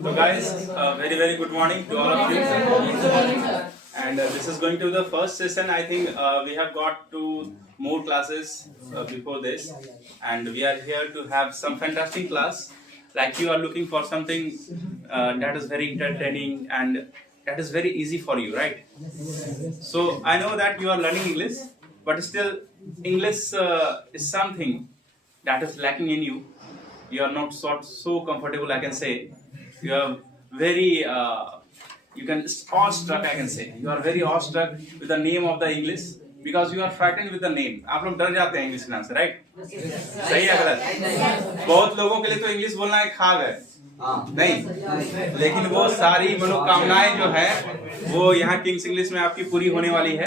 So guys, very good morning to all of you. And this is going to be the first session. I think we have got 2 more classes before this, and we are here to have some fantastic class. Like you are looking for something that is very entertaining and that is very easy for you, right? So I know that you are learning English, but still English is something that is lacking in you. You are not so comfortable, I can say. You are very you can awestruck, I can say. You are very awestruck with the name of the English because you are frightened with the name. आप लोग डर जाते हैं English नाम से, right? सही है गलत? बहुत लोगों के लिए तो इंग्लिश बोलना एक ख्वाब है, नहीं, लेकिन वो सारी मनोकामनाएं जो है वो यहाँ किंग्स इंग्लिश में आपकी पूरी होने वाली है,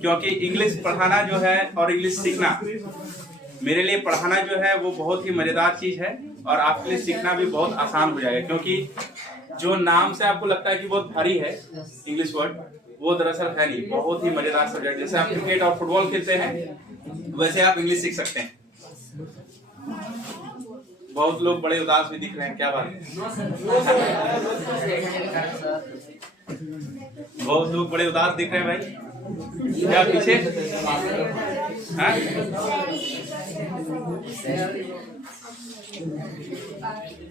क्योंकि इंग्लिश पढ़ाना जो है और इंग्लिश सीखना, मेरे लिए पढ़ाना जो है वो बहुत ही मजेदार चीज है और आपके लिए सीखना भी बहुत आसान हो जाएगा, क्योंकि जो नाम से आपको लगता है कि बहुत भारी है इंग्लिश वर्ड, वो दरअसल है नहीं, बहुत ही मजेदार सब्जेक्ट। जैसे आप क्रिकेट और फुटबॉल खेलते हैं वैसे आप इंग्लिश सीख सकते हैं। बहुत लोग बड़े उदास भी दिख रहे हैं, क्या बात है? बहुत लोग बड़े उदास दिख रहे हैं भाई, क्या पीछे? हाँ?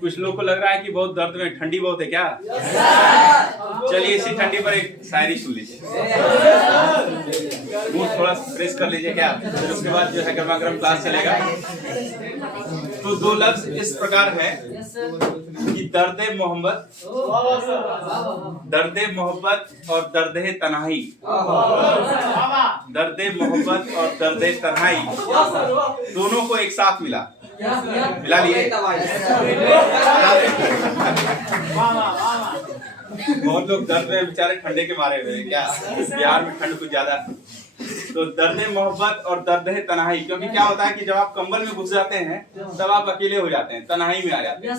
कुछ लोग को लग रहा है कि बहुत दर्द में, ठंडी बहुत है क्या? चलिए इसी ठंडी पर एक शायरी सुन लीजिए, मुंह थोड़ा फ्रेश कर लीजिए क्या, फिर उसके बाद जो है गर्मा गर्म क्लास चलेगा। तो 2 लफ्ज इस प्रकार है कि दर्द मोहब्बत और दर्द तन्हाई। दर्द मोहब्बत और दर्द तन्हाई दोनों को एक साथ मिला लिए। बहुत लोग दर्द में बेचारे ठंडे के मारे हुए हैं क्या, बिहार में ठंड कुछ ज्यादा। तो दर्द मोहब्बत और दर्द तन्हाई, क्योंकि क्या होता है कि जब आप कंबल में घुस जाते हैं तब आप अकेले हो जाते हैं, तन्हाई में आ जाते हैं।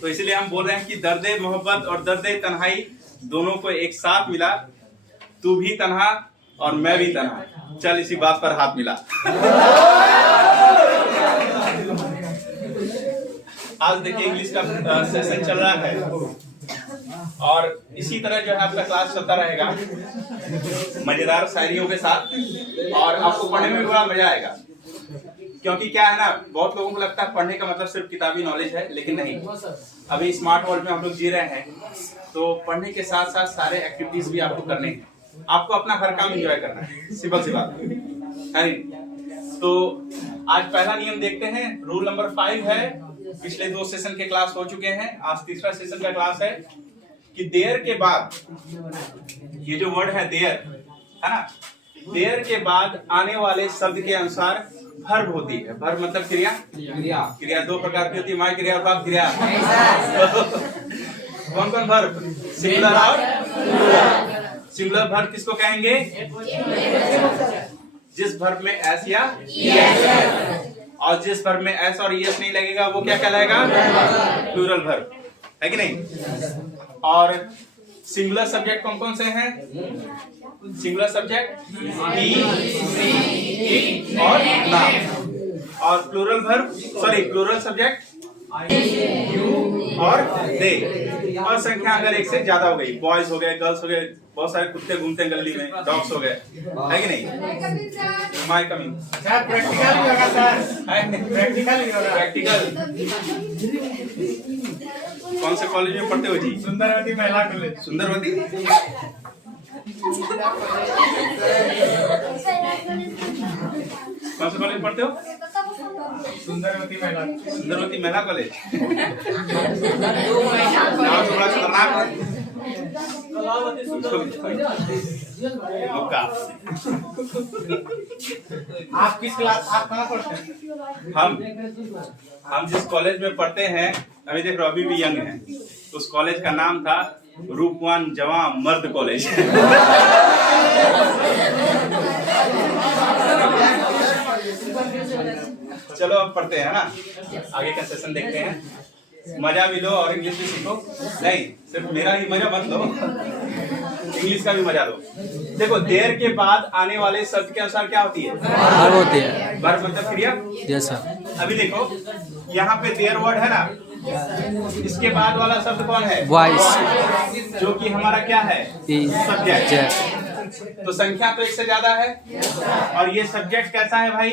तो इसलिए हम बोल रहे हैं कि दर्द मोहब्बत और दर्द तन्हाई दोनों को एक साथ मिला, तू भी तन्हा और मैं भी तन्हा, चल इसी बात पर हाथ मिला। आज देखिए इंग्लिश का सेशन चल रहा है और इसी तरह जो है आपका क्लास चलता रहेगा मजेदार शायरियों के साथ, और आपको पढ़ने में भी बड़ा मजा आएगा। क्योंकि क्या है ना, बहुत लोगों को लगता है पढ़ने का मतलब सिर्फ किताबी नॉलेज है, लेकिन नहीं। अभी स्मार्ट वर्ल्ड में हम लोग जी रहे हैं, तो पढ़ने के साथ साथ सारे एक्टिविटीज भी आपको करने हैं, आपको अपना हर काम एंजॉय करना है, सिंपल सी बात है। तो आज पहला नियम देखते हैं, रूल नंबर 5 है। पिछले 2 सेशन के क्लास हो चुके हैं, आज तीसरा सेशन का क्लास है कि देयर के बाद, ये जो वर्ड है देयर है ना, देयर के बाद आने वाले शब्द के अनुसार वर्ब होती है। वर्ब मतलब क्रिया। क्रिया 2 प्रकार की होती है, माय क्रिया और बाप क्रिया। कौन कौन वर्ब? सिंगुलर और सिंगुलर वर्ब किसको कहेंगे? जिस वर्ब में एस या और जिस वर्ब में एस और ईएस नहीं लगेगा वो क्या कहलाएगा? प्लूरल वर्ब, है कि नहीं? और सिंगुलर सब्जेक्ट कौन कौन से हैं? Singular subject he, she, it और नाम। और plural verb, sorry plural subject you और दे। और संख्या अगर 1 से ज्यादा हो गई, बॉयज हो गए, गर्ल्स हो गए, बहुत सारे कुत्ते घूमते हैं गली में, डॉग्स हो गए, है कि नहीं? माय कमिंग सर, प्रैक्टिकल ही होगा सर, प्रैक्टिकल ही होगा। प्रैक्टिकल कौन से कॉलेज में पढ़ते हो जी? सुंदरवती महिला कॉलेज। सुंदरवती कौन से कॉलेज पढ़ते हो? सुंदरवती महिला कॉलेज। थोड़ा खतरनाक। आप किस क्लास, आप कहाँ पढ़ते हैं? हम जिस कॉलेज में पढ़ते हैं, अभी देख रहे हो, अभी भी यंग हैं, उस कॉलेज का नाम था रूपवान जवान मर्द कॉलेज। चलो अब पढ़ते हैं ना, आगे का सेशन देखते हैं। मजा भी लो और इंग्लिश भी सीखो, नहीं सिर्फ मेरा ही मजा मत लो, इंग्लिश का भी मजा लो। देखो देर के बाद आने वाले शब्द के अनुसार क्या होती है? वर्ब होती है। वर्ब मतलब क्रिया। Yes sir. अभी देखो यहाँ पे देर वर्ड है ना, इसके बाद वाला शब्द कौन है? वॉइस। जो कि हमारा क्या है? सब्जेक्ट। सब्जेक्ट। तो संख्या तो एक से ज्यादा है, और ये सब्जेक्ट कैसा है भाई?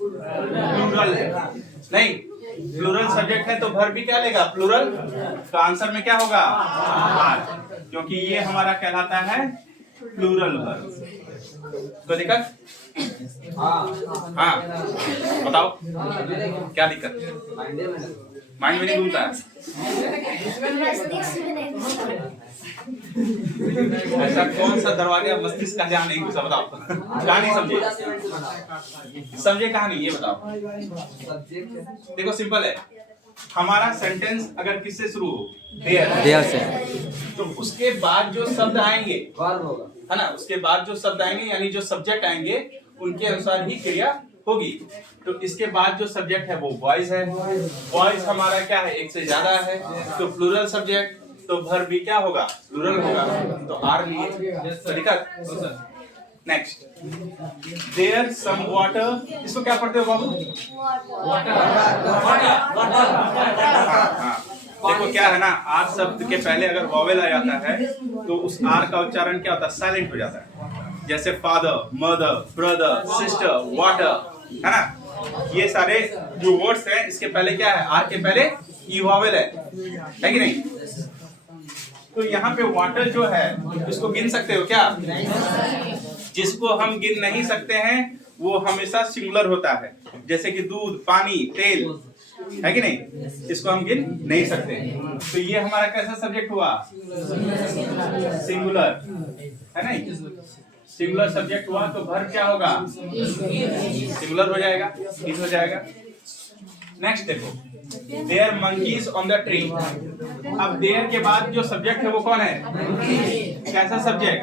प्लूरल है। नहीं, प्लूरल सब्जेक्ट है तो वर्ब भी क्या लेगा? प्लूरल। तो आंसर में क्या होगा? आर, क्योंकि ये हमारा कहलाता है प्लूरल वर्ब। तो दिक्कत? हाँ, बताओ क्या दिक्कत? माइंड में नहीं घूमता है? ऐसा कौन सा दरवाजा मस्तिष्क का जहाँ नहीं घुसा? बताओ, कहानी समझे? समझे कहानी? ये बताओ। देखो सिंपल है, हमारा सेंटेंस अगर किससे शुरू हो? देयर से। तो उसके बाद जो शब्द आएंगे है ना, उसके बाद जो शब्द आएंगे यानी जो सब्जेक्ट आएंगे उनके अनुसार ही क्रिया होगी। तो इसके बाद जो सब्जेक्ट है वो वॉइस है। वॉइस हमारा क्या है? एक से ज्यादा है, तो प्लूरल सब्जेक्ट, तो वर्ब भी क्या होगा? प्लूरल होगा। तो आर लिए। नेक्स्ट, देयर सम वाटर, इसको क्या पढ़ते हो बाबू? हाँ, देखो क्या है ना, आर शब्द के पहले अगर वॉवेल आ जाता है तो उस आर का उच्चारण क्या होता है? साइलेंट हो जाता है। जैसे father, mother, brother, sister, water, है ना, ये सारे जो वर्ड्स हैं इसके पहले क्या है? आर के पहले ई वॉवेल है कि नहीं? तो यहाँ पे वाटर जो है इसको गिन सकते हो क्या? जिसको हम गिन नहीं सकते हैं वो हमेशा सिंगुलर होता है, जैसे कि दूध, पानी, तेल, है कि नहीं? इसको हम गिन नहीं सकते। तो ये हमारा कैसा सब्जेक्ट हुआ? सिंगुलर, है नहीं? सिंगुलर सब्जेक्ट हुआ तो वर्ब क्या होगा? सिंगुलर हो जाएगा, ठीक हो जाएगा। नेक्स्ट देखो, there monkeys on the tree. अब देयर के बाद जो सब्जेक्ट है वो कौन है? कैसा सब्जेक्ट?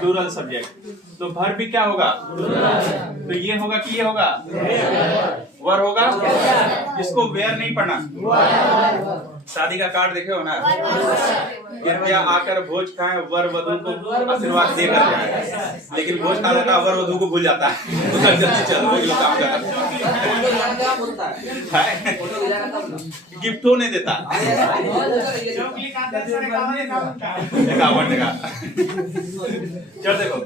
Plural subject. तो वर्ब भी क्या होगा? तो ये होगा कि ये होगा? वर होगा। इसको वेयर नहीं पढ़ना। शादी का कार्ड देखे हो ना, कृपया आकर भोज खाएं, वर वधु को आशीर्वाद देकर जाए। लेकिन भोज खा लेता, वर वधु को भूल जाता है। जल्दी चलो, ये काम है, गिफ्ट होने देता। चलो देखो,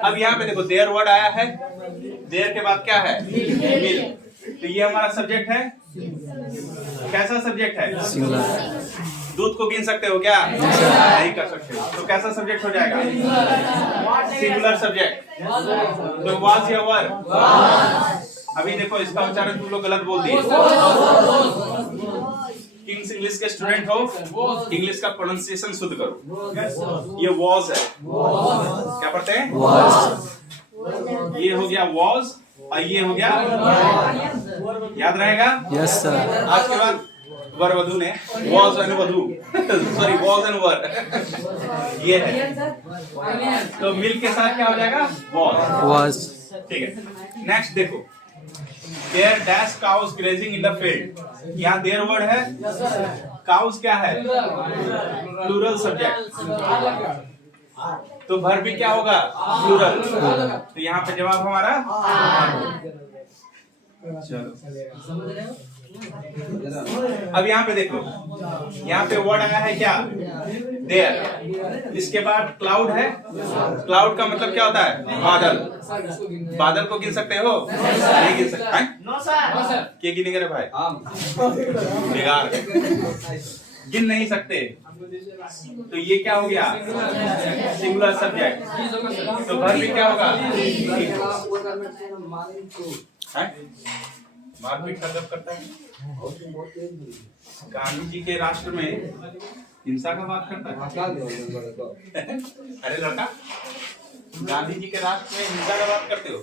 अब यहाँ पे देखो देयर वर्ड आया है, देयर के बाद क्या है? मिल। तो ये हमारा सब्जेक्ट है, कैसा सब्जेक्ट है? सिंगुलर। दूध को गिन सकते हो क्या? नहीं कर सकते हो। तो कैसा सब्जेक्ट हो जाएगा? Singular subject. तो वाज या वर? अभी देखो इसका उच्चारण तुम लोग गलत बोल दिए। किंग्स इंग्लिश के स्टूडेंट हो, इंग्लिश का प्रोनाउंसिएशन शुद्ध करो। ये वॉज है, क्या पढ़ते हैं? वॉज। ये हो गया वॉज और ये हो गया, याद रहेगा? Yes sir. आज के बाद वर वधु ने वॉज एंड वधु, सॉरी वॉज एंड वर, ये है। तो मिल के साथ क्या हो जाएगा? वॉज। ठीक है। नेक्स्ट देखो, there dash cows grazing in the field. यहाँ देयर वर्ड है, काउस क्या है? Plural subject. तो वर्ब भी क्या होगा? प्लूरल। तो यहाँ पे जवाब हमारा चलो। अब यहाँ पे देखो, यहाँ पे वर्ड आया है क्या? देयर। इसके बाद क्लाउड है। क्लाउड का मतलब क्या होता है? बादल। बादल को गिन सकते हो? नहीं गिन सकते हैं? क्या गिनेंगे रे भाई? बेकार, गिन नहीं सकते। तो ये क्या हो गया? Singular subject. तो वर्ब भी क्या होगा? मारपीट का कब करता है? गांधी जी के राष्ट्र में हिंसा का बात करता है। अरे लड़का, गांधी जी के राष्ट्र में हिंसा का बात करते हो?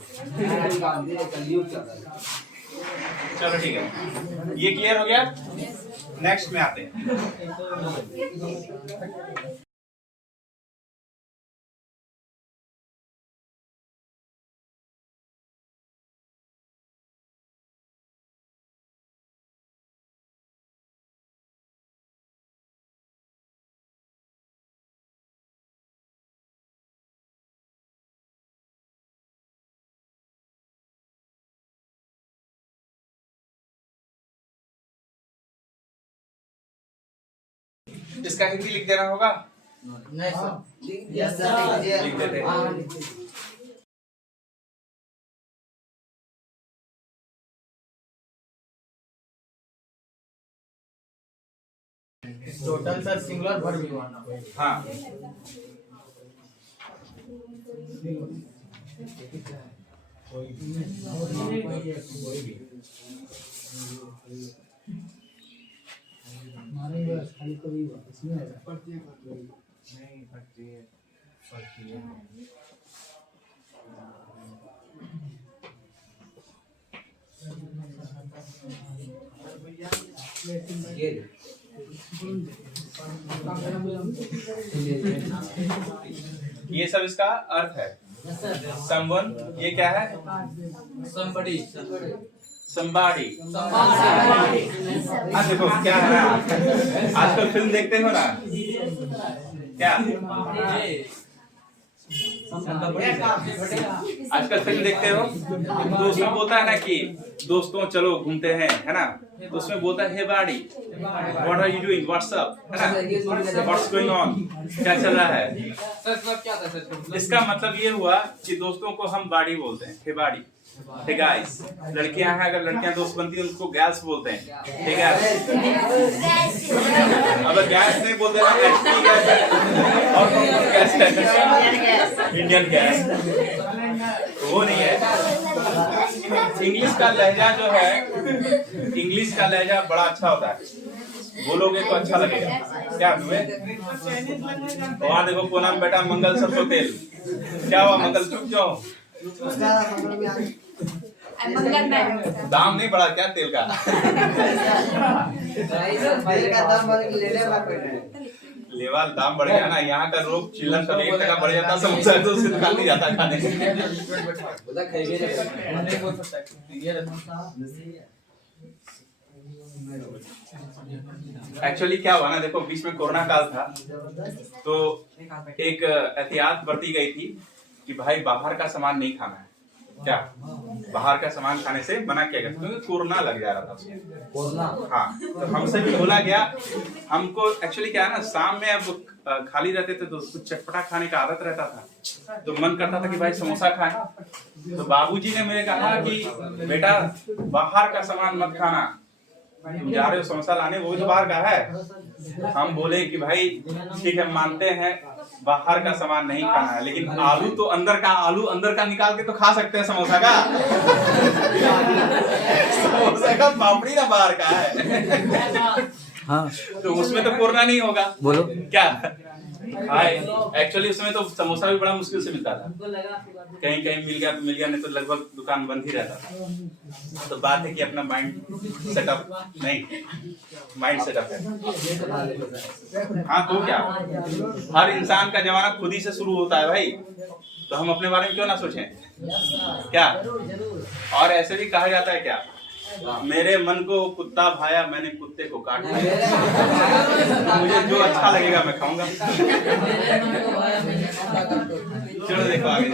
चलो ठीक है, ये क्लियर हो गया। नेक्स्ट में आते हैं। इसका हिंदी लिख देना होगा। नहीं सर। लिख देते हैं। टोटल सर सिंगुलर वर्ब भी होना। हाँ खाली कोई इसमें ये सब इसका अर्थ है। समवन ये क्या है? somebody somebody। हाँ देखो क्या है ना, आजकल फिल्म देखते हो ना क्या? आजकल फिल्म देखते हो तो उसमें बोलता है ना कि दोस्तों चलो घूमते हैं, है ना? तो उसमें बोलता है hey buddy, what are you doing, what's up, है ना? व्हाट्स गोइंग ऑन, क्या चल रहा है? सर मतलब क्या था सर? इसका मतलब ये हुआ कि दोस्तों को हम बाडी बोलते हैं, हे बाडी। हे गाइस, लड़कियां हैं, अगर लड़कियां दोस्त बनती हैं उनको गैल्स बोलते हैं, हे गैल्स। अगर गैस नहीं बोलते ना एचपी गैस है और कौन गैस है? इंडियन गैस तो वो नहीं है। इंग्लिश का लहजा जो है, इंग्लिश का लहजा बड़ा अच्छा होता है, बोलोगे तो अच्छा लगेगा। क्या तुम्हें वहाँ देखो पूनम बेटा मंगल सरसों तेल, क्या हुआ मंगल चुप जाओ, दाम नहीं बढ़ा क्या तेल का? लेवल दाम बढ़ गया ना, यहाँ का लोग चिल्लर कभी 1 टका बढ़ जाता समोसा तो उससे दुकान नहीं जाता खाने। एक्चुअली क्या हुआ ना, देखो बीच में कोरोना काल था तो एक एहतियात बरती गई थी कि भाई बाहर का सामान नहीं खाना है। क्या बाहर का सामान खाने से मना किया गया क्योंकि कोरोना लग जा रहा था कोरोना। हाँ तो हमसे भी बोला गया। हमको एक्चुअली क्या है ना, शाम में अब खाली रहते थे तो कुछ चटपटा खाने का आदत रहता था, तो मन करता था कि भाई समोसा खाएं। तो बाबूजी ने मुझे कहा कि बेटा बाहर का सामान मत खाना, तुम जा रहे हो समोसा लाने, वो भी तो बाहर का है। हम बोले कि भाई ठीक है मानते हैं बाहर का सामान नहीं खाना है, लेकिन आलू तो अंदर का निकाल के तो खा सकते हैं समोसा का। समोसा का पापड़ी ना बाहर का है। हाँ तो उसमें तो कोरोना नहीं होगा। बोलो क्या हाय, एक्चुअली उसमें तो समोसा भी बड़ा मुश्किल से मिलता था, कहीं कहीं मिल गया तो मिल गया, नहीं तो लगभग दुकान बंद ही रहता था। तो बात है कि अपना माइंड सेटअप है। हाँ तो क्या, हर इंसान का जमाना खुद ही से शुरू होता है भाई, तो हम अपने बारे में क्यों ना सोचें? क्या और ऐसे भी कहा जाता है क्या, मेरे मन को कुत्ता भाया मैंने कुत्ते को काट लिया। मुझे जो अच्छा लगेगा मैं खाऊंगा। चलो देखो आगे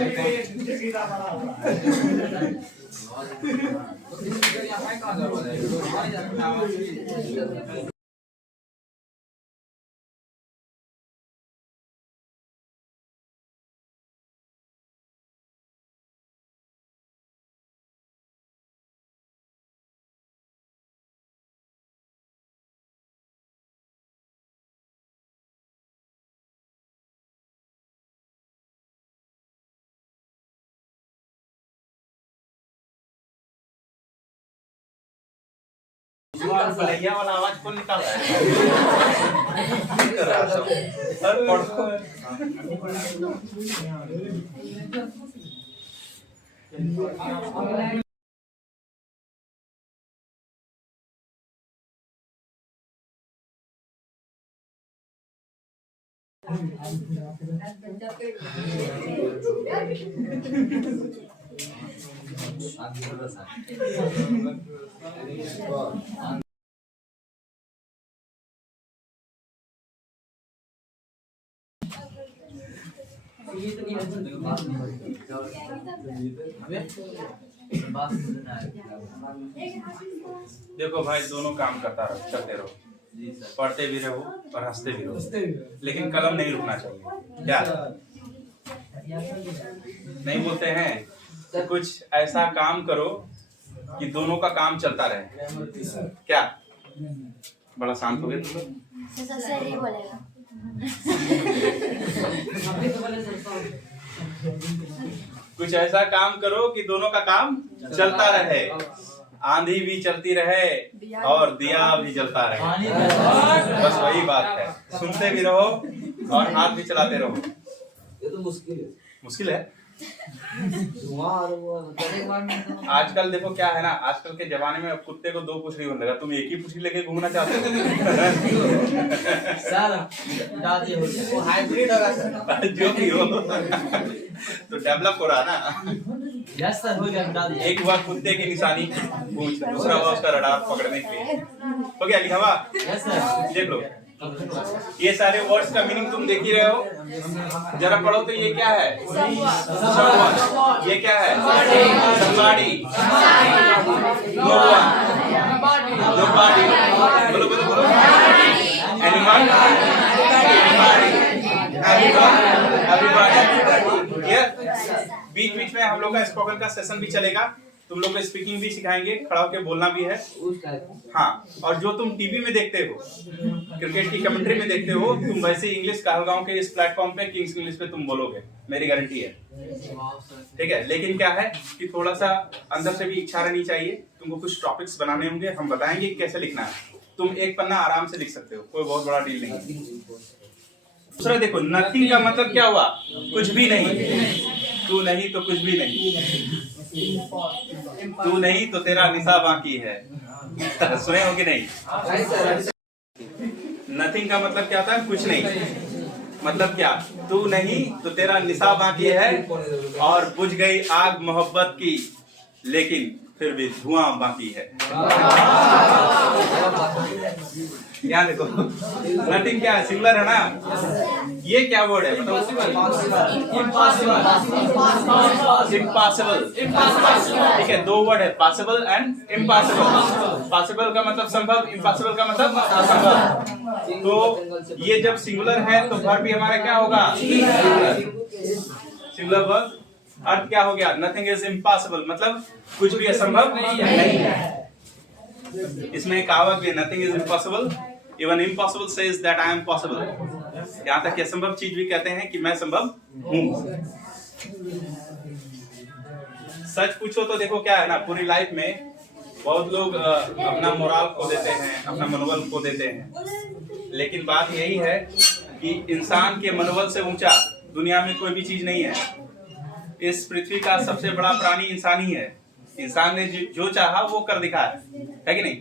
भलैया वाला आवाज कौन निकाल रहा है? देखो भाई दोनों काम करते रहो। जी सर। पढ़ते भी रहो और हंसते भी रहो, लेकिन कलम नहीं रुकना चाहिए। क्या नहीं बोलते हैं कि कुछ ऐसा काम करो कि दोनों का काम चलता रहे। क्या बड़ा शांत हो गए तुम लोग? सर ही बोलेगा। कुछ ऐसा काम करो कि दोनों का काम चलता रहे, आंधी भी चलती रहे और दिया भी जलता रहे। बस वही बात है, सुनते भी रहो और हाथ भी चलाते रहो। ये तो मुश्किल मुश्किल है। आजकल देखो क्या है ना, आजकल के जमाने में अब कुत्ते को दो पूंछड़ी होने लगा, तुम एक ही पूंछड़ी लेके घूमना चाहते हो? सर दादी हो गया, वो हाइब्रिड होगा सर। जो भी हो तो डेवलप हो रहा ना। यस सर, हो गया दादी। एक हुआ कुत्ते की निशानी पूंछ, दूसरा हुआ उसका रडार पकड़ने के लिए। हो गया लिखा हुआ? Yes sir. देख लो, ये सारे वर्ड्स का मीनिंग तुम देख ही रहे हो। जरा पढ़ो तो ये क्या है? Someone। ये क्या है? Somebody। No one। Nobody। बोलो बोलो बोलो। Anyone। Everyone। Everybody। Here बीच बीच में हम लोग का स्पोकन का सेशन भी चलेगा, तुम लोग को स्पीकिंग भी सिखाएंगे, खड़ा होकर बोलना भी है। हाँ, और जो तुम टीवी में देखते हो, क्रिकेट की कमेंट्री में देखते हो, तुम वैसे इंग्लिश कहलगांव के इस प्लेटफॉर्म पे किंग्स इंग्लिश पे तुम बोलोगे, मेरी गारंटी है। ठीक है, लेकिन क्या है कि थोड़ा सा अंदर से भी इच्छा रहनी चाहिए। तुमको कुछ टॉपिक्स बनाने होंगे, हम बताएंगे कैसे लिखना है। तुम एक पन्ना आराम से लिख सकते हो, कोई बहुत बड़ा डील नहीं। दूसरा देखो, नथिंग का मतलब क्या हुआ? कुछ भी नहीं। तू नहीं तो कुछ भी नहीं, तू नहीं तो तेरा निशा बाकी है। सुने हो कि नहीं? नथिंग का मतलब क्या था? कुछ नहीं। मतलब क्या? तू नहीं तो तेरा निशा बाकी है, और बुझ गई आग मोहब्बत की, लेकिन फिर भी धुआं बाकी है। यहाँ देखो, नथिंग क्या है? सिंगुलर है ना? ये क्या वर्ड है बताओ? इम्पॉसिबल। ठीक है, दो वर्ड है, पॉसिबल एंड इम्पॉसिबल। पॉसिबल का मतलब संभव, इम्पॉसिबल का मतलब असंभव। तो ये जब सिंगुलर है तो वर्ब भी हमारा क्या होगा? Singular verb. अर्थ क्या हो गया? नथिंग इज इम्पॉसिबल, मतलब कुछ भी असंभव नहीं है। इसमें एक कहावत भी है, nothing is impossible, even impossible says that I am possible. यहाँ तक कि असंभव चीज भी कहते हैं कि मैं संभव हूँ। सच पूछो तो देखो क्या है ना, पूरी लाइफ में बहुत लोग अपना मोराल खो देते हैं, अपना मनोबल खो देते हैं, लेकिन बात यही है कि इंसान के मनोबल से ऊंचा दुनिया में कोई भी चीज नहीं है। इस पृथ्वी का सबसे बड़ा प्राणी इंसान ही है। इंसान ने जो चाहा वो कर दिखाया है कि नहीं?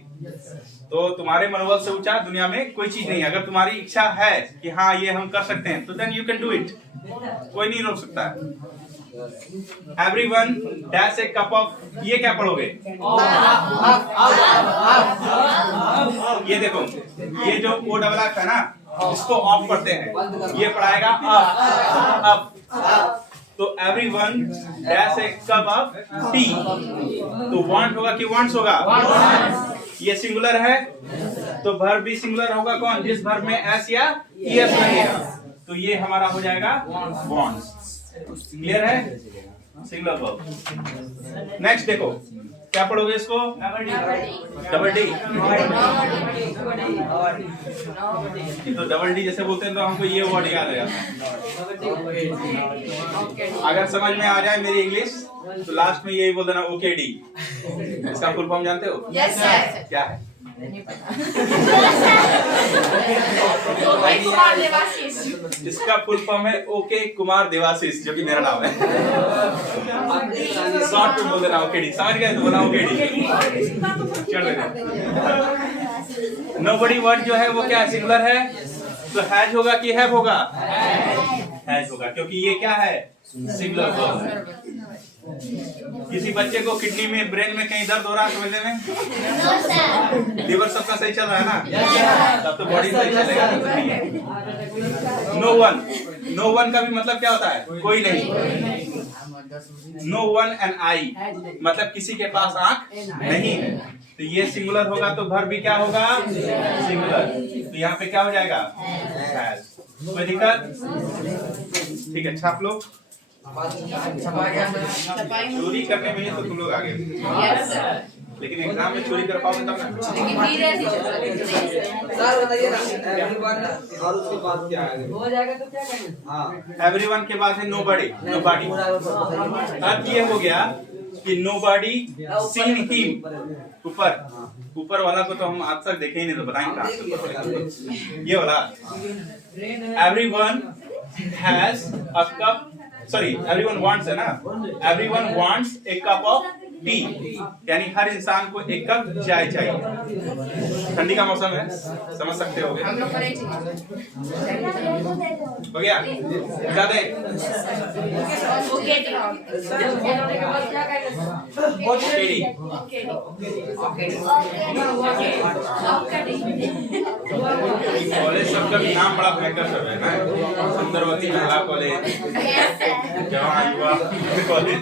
तो तुम्हारे मनोबल से ऊंचा दुनिया में कोई चीज नहीं है। अगर तुम्हारी इच्छा है कि हाँ ये हम कर सकते हैं, तो then you can do it. कोई नहीं रोक सकता है। Everyone dash a cup of, ये क्या पढ़ोगे? ये देखो, ये जो ओ डबल एफ है ना, इसको ऑफ पढ़ते हैं, ये पढ़ाएगा अप। तो everyone dash a cup of T, तो वांट होगा कि वांट्स होगा? ये सिंगुलर है तो वर्ब भी सिंगुलर होगा। कौन? जिस वर्ब में एस या ईएस लगेगा, तो ये हमारा हो जाएगा वांट्स। क्लियर है? Singular verb. नेक्स्ट देखो, क्या पढ़ोगे इसको? Double D. तो डबल डी जैसे बोलते हैं तो हमको ये वर्ड याद आ जाता है। अगर समझ में आ जाए मेरी इंग्लिश तो लास्ट में यही बोल देना, ओके डी। इसका फुल फॉर्म जानते हो? Yes sir. क्या है? इसका फुल फॉर्म है ओके कुमार देवाशीष, जो कि मेरा नाम है। शॉर्ट में बोल देना ओके डी। समझ गए तो बोला ओके डी। चल नोबडी वर्ड जो है वो क्या सिंगुलर है, तो हैज होगा कि हैव होगा? हैज होगा, क्योंकि ये क्या है? Singular verb. किसी बच्चे को किडनी में, ब्रेन में कहीं दर्द हो रहा है समझने में? लीवर सबका सही चल रहा है ना? तब तो बॉडी सही चलेगा। नो वन, नो वन का भी मतलब क्या होता है? कोई नहीं। नो वन एंड आई, मतलब किसी के पास आंख नहीं है। तो ये सिंगुलर होगा तो वर्ब भी क्या होगा? सिंगुलर। तो यहाँ पे क्या हो जाएगा? हैज। कोई दिक्कत? ठीक है, छाप लो। चोरी करने में ही तो तुम लोग आगे, लेकिन एग्जाम में चोरी कर पाओगे तब ना। सर बताइए ना, एवरीवन और उसके बाद क्या आएगा? हो जाएगा तो क्या करेंगे? हाँ एवरीवन के बाद है नोबडी। नोबडी अब ये हो गया कि नोबडी सीन हिम। ऊपर वाला को तो हम आज तक देखे ही नहीं, तो बताएंगे कहाँ से ऊपर वाला? ये वाला everyone has a cup, sorry everyone wants है ना, everyone wants A cup of T, यानी हर इंसान को एक कप चाय चाहिए। ठंडी का मौसम है, समझ सकते होगे। हो गया? बता दे। कॉलेज सबका नाम बड़ा भयंकर सब है ना, सुंदरवती महिला कॉलेज, जवाहर युवा कॉलेज।